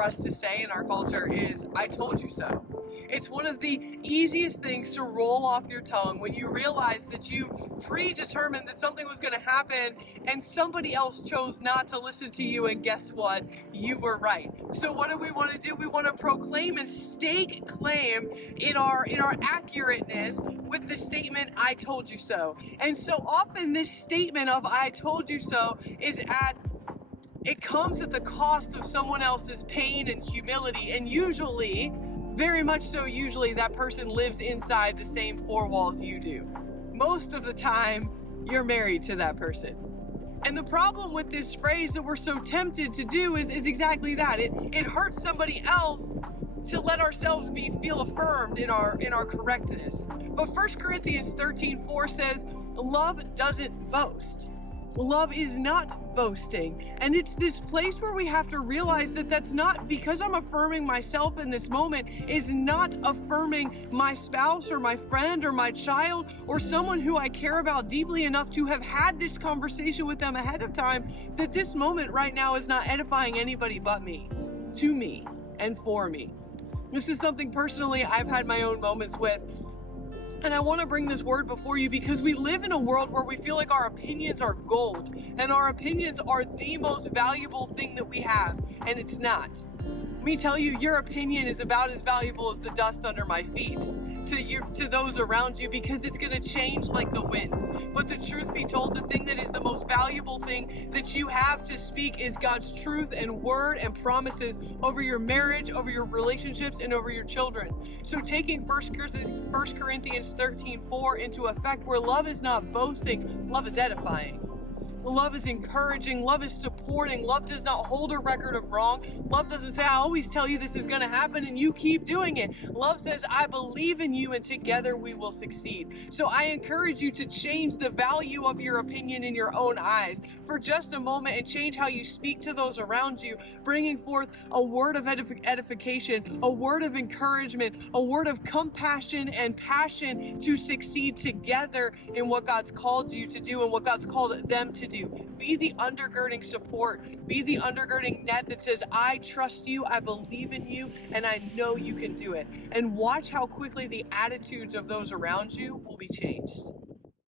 for us to say in our culture is, I told you so. It's one of the easiest things to roll off your tongue when you realize that you predetermined that something was going to happen and somebody else chose not to listen to you, and guess what? You were right. So what do we want to do? We want to proclaim and stake claim in our accurateness with the statement, I told you so. And so often this statement of I told you so it comes at the cost of someone else's pain and humility, and usually, very much so usually, that person lives inside the same four walls you do. Most of the time, you're married to that person. And the problem with this phrase that we're so tempted to do is exactly that. It hurts somebody else to let ourselves feel affirmed in our correctness. But 1 Corinthians 13:4 says, love doesn't boast. Love is not boasting. And it's this place where we have to realize that that's not, because I'm affirming myself in this moment, is not affirming my spouse or my friend or my child or someone who I care about deeply enough to have had this conversation with them ahead of time, that this moment right now is not edifying anybody but me, to me, and for me. This is something personally I've had my own moments with. And I want to bring this word before you because we live in a world where we feel like our opinions are gold and our opinions are the most valuable thing that we have, and it's not. Let me tell you, your opinion is about as valuable as the dust under my feet to those around you, because it's going to change like the wind. But the truth be told, the thing that is the most valuable thing that you have to speak is God's truth and word and promises over your marriage, over your relationships, and over your children. So taking 1 Corinthians 13:4 into effect, where love is not boasting, love is edifying. Love is encouraging. Love is supporting. Love does not hold a record of wrong. Love doesn't say, I always tell you this is going to happen and you keep doing it. Love says, I believe in you and together we will succeed. So I encourage you to change the value of your opinion in your own eyes for just a moment and change how you speak to those around you, bringing forth a word of edification, a word of encouragement, a word of compassion and passion to succeed together in what God's called you to do and what God's called them to do. Be the undergirding support. Be the undergirding net that says, I trust you, I believe in you, and I know you can do it. And watch how quickly the attitudes of those around you will be changed.